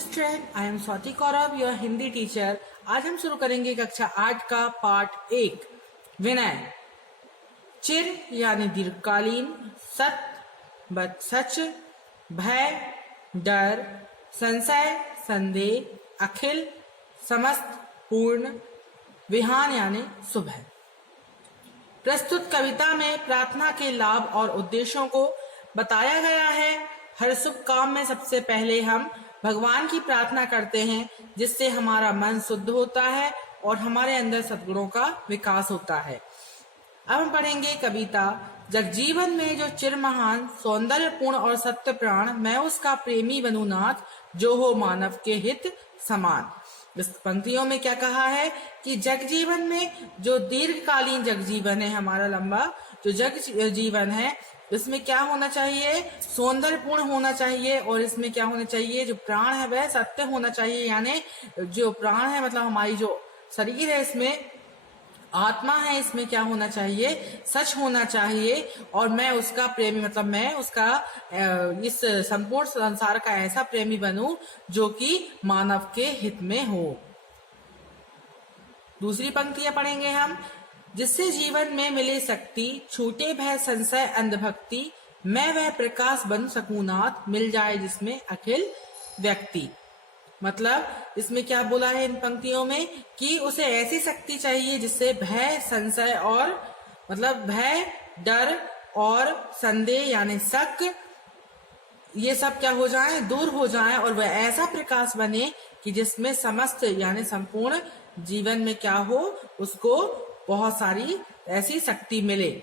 Student, I am Swati Kaurav, your Hindi teacher. आज हम शुरू करेंगे कक्षा 8 का पार्ट 1 विनय। चिर यानी दीर्घकालीन, सत सच, भय डर, संशय संदेह, अखिल समस्त, पूर्ण, विहान यानी सुबह। प्रस्तुत कविता में प्रार्थना के लाभ और उद्देश्यों को बताया गया है। हर शुभ काम में सबसे पहले हम भगवान की प्रार्थना करते हैं, जिससे हमारा मन शुद्ध होता है और हमारे अंदर सद्गुणों का विकास होता है। अब हम पढ़ेंगे कविता। जगजीवन में जो चिर महान, सौंदर्यपूर्ण और सत्य प्राण, मैं उसका प्रेमी बनूं नाथ, जो हो मानव के हित समान। इस पंक्तियों में क्या कहा है कि जगजीवन में जो दीर्घकालीन जगजीवन है, हमारा लंबा जो जग जीवन है, इसमें क्या होना चाहिए? सौंदर्यपूर्ण होना चाहिए। और इसमें क्या होना चाहिए? जो प्राण है वह सत्य होना चाहिए, यानी जो प्राण है मतलब हमारी जो शरीर है, इसमें आत्मा है, इसमें क्या होना चाहिए? सच होना चाहिए। और मैं उसका प्रेमी मतलब मैं उसका इस संपूर्ण संसार का ऐसा प्रेमी बनूं जो कि मानव के हित में हो। दूसरी पंक्तियां पढ़ेंगे हम। जिससे जीवन में मिले शक्ति, छूटे भय संशय अंधभक्ति, मैं वह प्रकाश बन सकूं नाथ, मिल जाए जिसमें अखिल व्यक्ति। मतलब इसमें क्या बोला है इन पंक्तियों में कि उसे ऐसी शक्ति चाहिए जिससे भय संशय और मतलब भय डर और संदेह यानी शक, ये सब क्या हो जाए? दूर हो जाए। और वह ऐसा प्रकाश बने कि जिसमें समस्त यानी संपूर्ण जीवन में क्या हो? उसको बहुत सारी ऐसी शक्ति मिले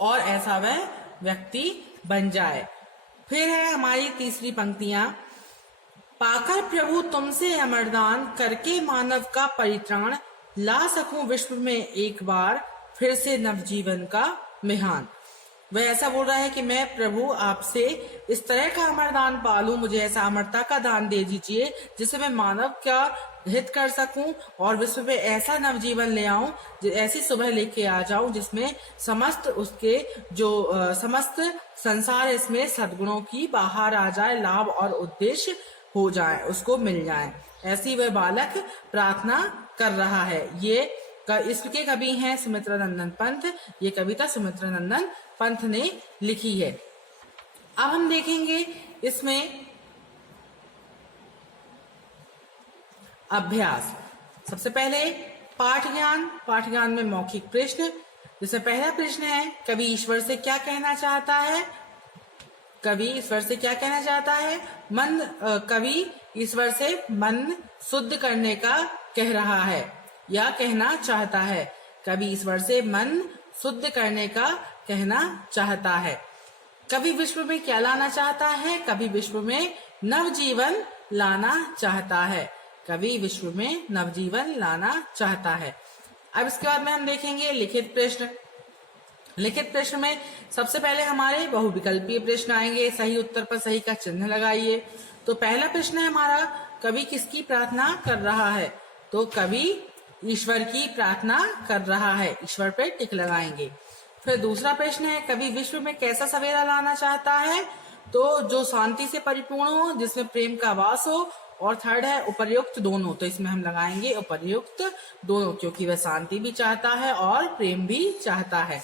और ऐसा वह व्यक्ति बन जाए। फिर है हमारी तीसरी पंक्तियां। पाकर प्रभु तुमसे अमरदान, करके मानव का परित्राण, ला सकूं विश्व में एक बार, फिर से नवजीवन का मिहान। वह ऐसा बोल रहा है कि मैं प्रभु आपसे इस तरह का अमरदान पालूं, मुझे ऐसा अमरता का दान दे दीजिए जिससे मैं मानव का हित कर सकूं और विश्व में ऐसा नवजीवन ले आऊं, ऐसी सुबह लेके आ जाऊं जिसमें समस्त उसके जो समस्त संसार इसमें सद्गुणों की बाहर आ जाए, लाभ और उद्देश्य हो जाए, उसको मिल जाए। ऐसी वह बालक प्रार्थना कर रहा है। ये इसके कवि हैं सुमित्रा नंदन पंत। ये कविता सुमित्रा नंदन पंत ने लिखी है। अब हम देखेंगे इसमें अभ्यास। सबसे पहले पाठ ज्ञान में मौखिक प्रश्न। जैसे पहला प्रश्न है, कवि ईश्वर से क्या कहना चाहता है? कवि ईश्वर से क्या कहना चाहता है? कवि ईश्वर से मन शुद्ध करने का कह रहा है या कहना चाहता है। कवि ईश्वर से मन शुद्ध करने का कहना चाहता है। कवि विश्व में क्या लाना चाहता है? कवि विश्व में नवजीवन लाना चाहता है। कवि विश्व में नवजीवन लाना चाहता है। अब इसके बाद में हम देखेंगे लिखित प्रश्न। लिखित प्रश्न में सबसे पहले हमारे बहुविकल्पीय प्रश्न आएंगे। सही उत्तर पर सही का चिन्ह लगाइए। तो पहला प्रश्न है हमारा, कवि किसकी प्रार्थना कर रहा है? तो कवि ईश्वर की प्रार्थना कर रहा है, ईश्वर पे टिक लगाएंगे। फिर दूसरा प्रश्न है, कवि विश्व में कैसा सवेरा लाना चाहता है? तो जो शांति से परिपूर्ण हो, जिसमें प्रेम का वास हो। और थर्ड है उपर्युक्त दोनों। तो इसमें हम लगाएंगे उपर्युक्त दोनों, क्योंकि वह शांति भी चाहता है और प्रेम भी चाहता है।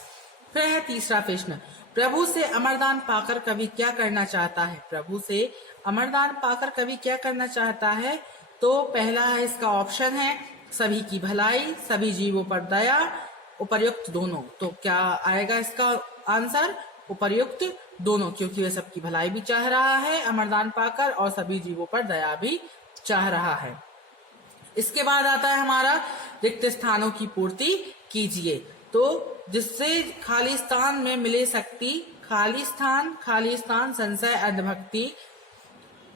फिर है तीसरा प्रश्न, प्रभु से अमरदान पाकर कवि क्या करना चाहता है? प्रभु से अमरदान पाकर कवि क्या करना चाहता है? तो पहला है इसका ऑप्शन है सभी की भलाई, सभी जीवों पर दया, उपर्युक्त दोनों। तो क्या आएगा इसका आंसर? उपर्युक्त दोनों, क्योंकि वह सबकी भलाई भी चाह रहा है अमरदान पाकर और सभी जीवों पर दया भी चाह रहा है। इसके बाद आता है हमारा रिक्त स्थानों की पूर्ति कीजिए। तो जिससे खाली स्थान में मिले शक्ति, खाली स्थान संशय अंधभक्ति।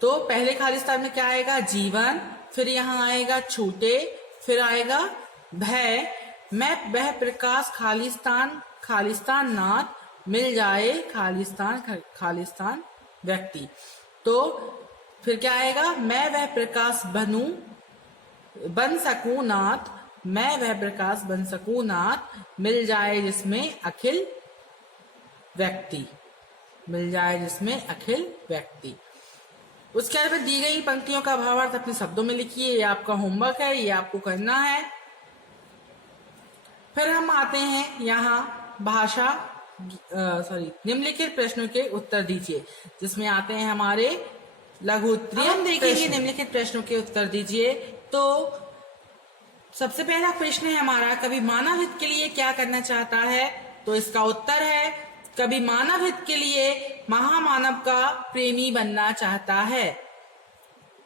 तो पहले खाली स्थान में क्या आएगा? जीवन। फिर यहाँ आएगा छूटे, फिर आएगा भय, मैं वह प्रकाश खालिस्तान नाथ, मिल जाए खालिस्तान व्यक्ति। तो फिर क्या आएगा? मैं वह प्रकाश बन सकूं नाथ, मैं वह प्रकाश बन सकूं नाथ, मिल जाए जिसमें अखिल व्यक्ति, मिल जाए जिसमें अखिल व्यक्ति। उसके बाद दी गई पंक्तियों का भावार्थ अपने शब्दों में लिखिए। ये आपका होमवर्क है, ये आपको करना है। फिर हम आते हैं यहाँ भाषा निम्नलिखित प्रश्नों के उत्तर दीजिए, जिसमें आते हैं हमारे लघु उत्तरीय। हम देखेंगे निम्नलिखित प्रश्नों के उत्तर दीजिए। तो सबसे पहला प्रश्न है हमारा, कवि मानव हित के लिए क्या करना चाहता है? तो इसका उत्तर है, कवि मानव हित के लिए महामानव का प्रेमी बनना चाहता है।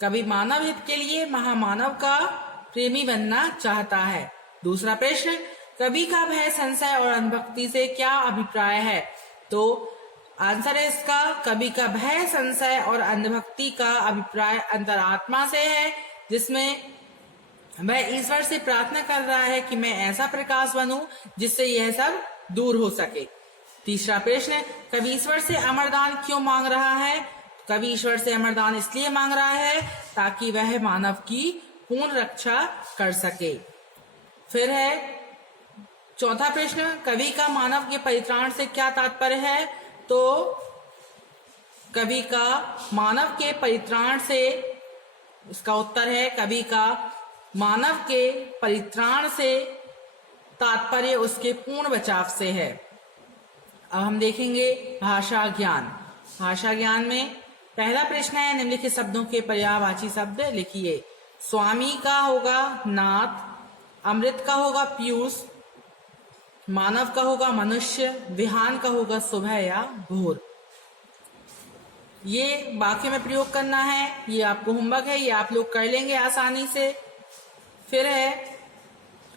कवि मानव हित के लिए महामानव का प्रेमी बनना चाहता है। दूसरा प्रश्न, कवि का भय, संशय और अंधभक्ति से क्या अभिप्राय है? तो आंसर है इसका, कवि का भय, संशय और अंधभक्ति का अभिप्राय अंतरात्मा से है, जिसमें वह ईश्वर से प्रार्थना कर रहा है कि मैं ऐसा प्रकाश बनूं जिससे यह सब दूर हो सके। तीसरा प्रश्न, कवि ईश्वर से अमरदान क्यों मांग रहा है? कवि ईश्वर से अमरदान इसलिए मांग रहा है ताकि वह मानव की पूर्ण रक्षा कर सके। फिर है चौथा प्रश्न, कवि का मानव के परित्राण से क्या तात्पर्य है? तो कवि का मानव के परित्राण से, इसका उत्तर है, कवि का मानव के परित्राण से तात्पर्य उसके पूर्ण बचाव से है। अब हम देखेंगे भाषा ज्ञान। भाषा ज्ञान में पहला प्रश्न है, निम्नलिखित शब्दों के पर्यायवाची शब्द लिखिए। स्वामी का होगा नाथ, अमृत का होगा पीयूष, मानव का होगा मनुष्य, विहान का होगा सुबह या भोर। ये वाक्य में प्रयोग करना है, ये आपको होमवर्क है, ये आप लोग कर लेंगे आसानी से। फिर है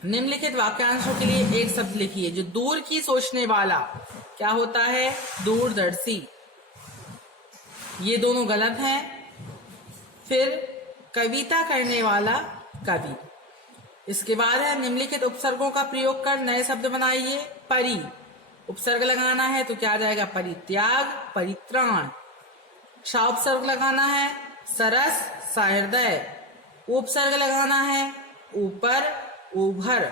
निम्नलिखित वाक्यांशों के लिए एक शब्द लिखिए। जो दूर की सोचने वाला क्या होता है? दूरदर्शी। ये दोनों गलत हैं। फिर कविता करने वाला कवि। इसके बाद है निम्नलिखित उपसर्गों का प्रयोग कर नए शब्द बनाइए। परि, उपसर्ग लगाना है तो क्या आ जाएगा? परित्याग, परित्राण। सा उपसर्ग लगाना है, सरस, सहृदय। उपसर्ग लगाना है, ऊपर, उभर।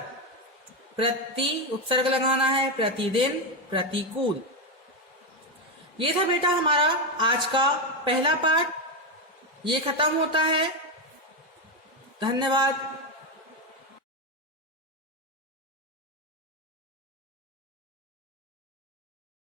प्रति उपसर्ग लगाना है, प्रतिदिन, प्रतिकूल। ये था बेटा हमारा आज का पहला पाठ, ये खत्म होता है। धन्यवाद।